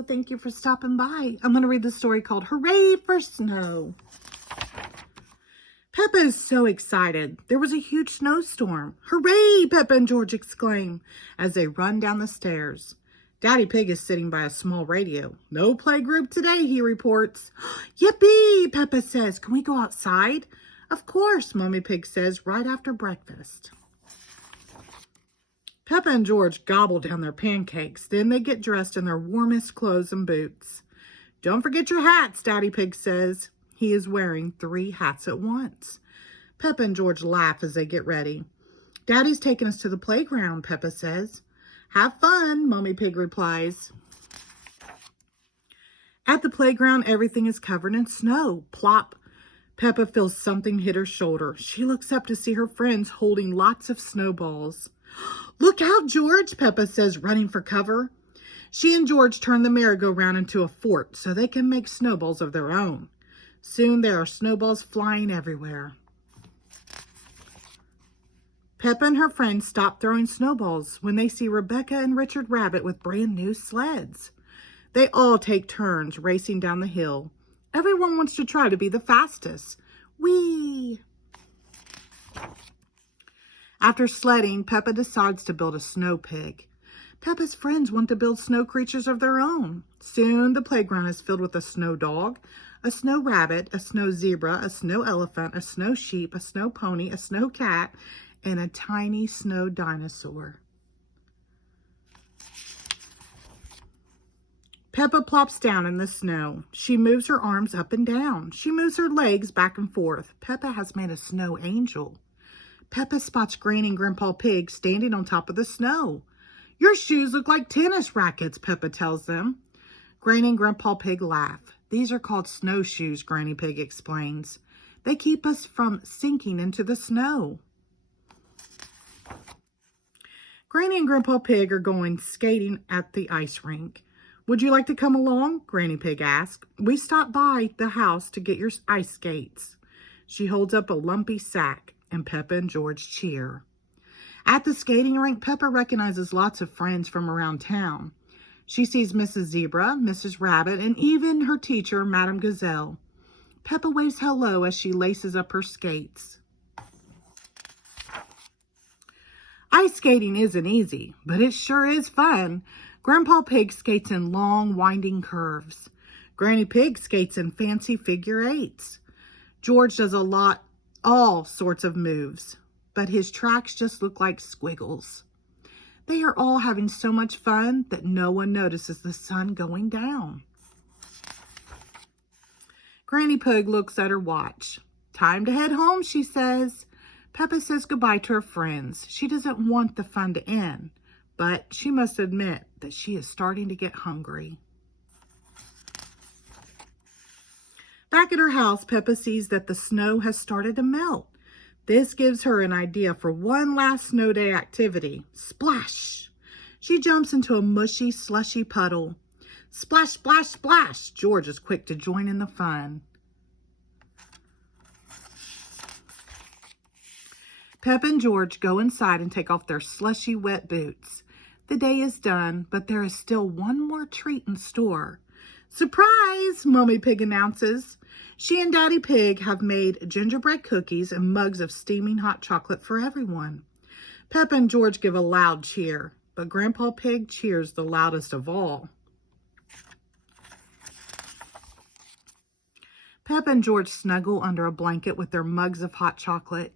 Hello, thank you for stopping by. I'm going to read the story called Hooray for Snow. Peppa is so excited. There was a huge snowstorm. Hooray, Peppa and George exclaim as they run down the stairs. Daddy Pig is sitting by a small radio. No playgroup today, he reports. Yippee, Peppa says. Can we go outside? Of course, Mommy Pig says, right after breakfast. Peppa and George gobble down their pancakes. Then they get dressed in their warmest clothes and boots. Don't forget your hats, Daddy Pig says. He is wearing 3 hats at once. Peppa and George laugh as they get ready. Daddy's taking us to the playground, Peppa says. Have fun, Mommy Pig replies. At the playground, everything is covered in snow. Plop. Peppa feels something hit her shoulder. She looks up to see her friends holding lots of snowballs. Look out, George, Peppa says, running for cover. She and George turn the merry-go-round into a fort so they can make snowballs of their own. Soon there are snowballs flying everywhere. Peppa and her friends stop throwing snowballs when they see Rebecca and Richard Rabbit with brand new sleds. They all take turns racing down the hill. Everyone wants to try to be the fastest. Whee! After sledding, Peppa decides to build a snow pig. Peppa's friends want to build snow creatures of their own. Soon the playground is filled with a snow dog, a snow rabbit, a snow zebra, a snow elephant, a snow sheep, a snow pony, a snow cat, and a tiny snow dinosaur. Peppa plops down in the snow. She moves her arms up and down. She moves her legs back and forth. Peppa has made a snow angel. Peppa spots Granny and Grandpa Pig standing on top of the snow. Your shoes look like tennis rackets, Peppa tells them. Granny and Grandpa Pig laugh. These are called snowshoes, Granny Pig explains. They keep us from sinking into the snow. Granny and Grandpa Pig are going skating at the ice rink. Would you like to come along? Granny Pig asks. We stopped by the house to get your ice skates. She holds up a lumpy sack, and Peppa and George cheer. At the skating rink, Peppa recognizes lots of friends from around town. She sees Mrs. Zebra, Mrs. Rabbit, and even her teacher, Madame Gazelle. Peppa waves hello as she laces up her skates. Ice skating isn't easy, but it sure is fun. Grandpa Pig skates in long, winding curves. Granny Pig skates in fancy figure eights. George does all sorts of moves, but his tracks just look like squiggles. They are all having so much fun that no one notices the sun going down. Granny Pig looks at her watch. Time to head home, she says. Peppa says goodbye to her friends. She doesn't want the fun to end, but she must admit that she is starting to get hungry. Back at her house, Peppa sees that the snow has started to melt. This gives her an idea for one last snow day activity. Splash! She jumps into a mushy, slushy puddle. Splash, splash, splash! George is quick to join in the fun. Peppa and George go inside and take off their slushy, wet boots. The day is done, but there is still one more treat in store. Surprise, Mommy Pig announces. She and Daddy Pig have made gingerbread cookies and mugs of steaming hot chocolate for everyone. Peppa and George give a loud cheer, but Grandpa Pig cheers the loudest of all. Peppa and George snuggle under a blanket with their mugs of hot chocolate.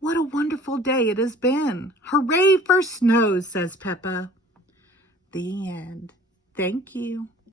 What a wonderful day it has been. Hooray for snow, says Peppa. The end. Thank you.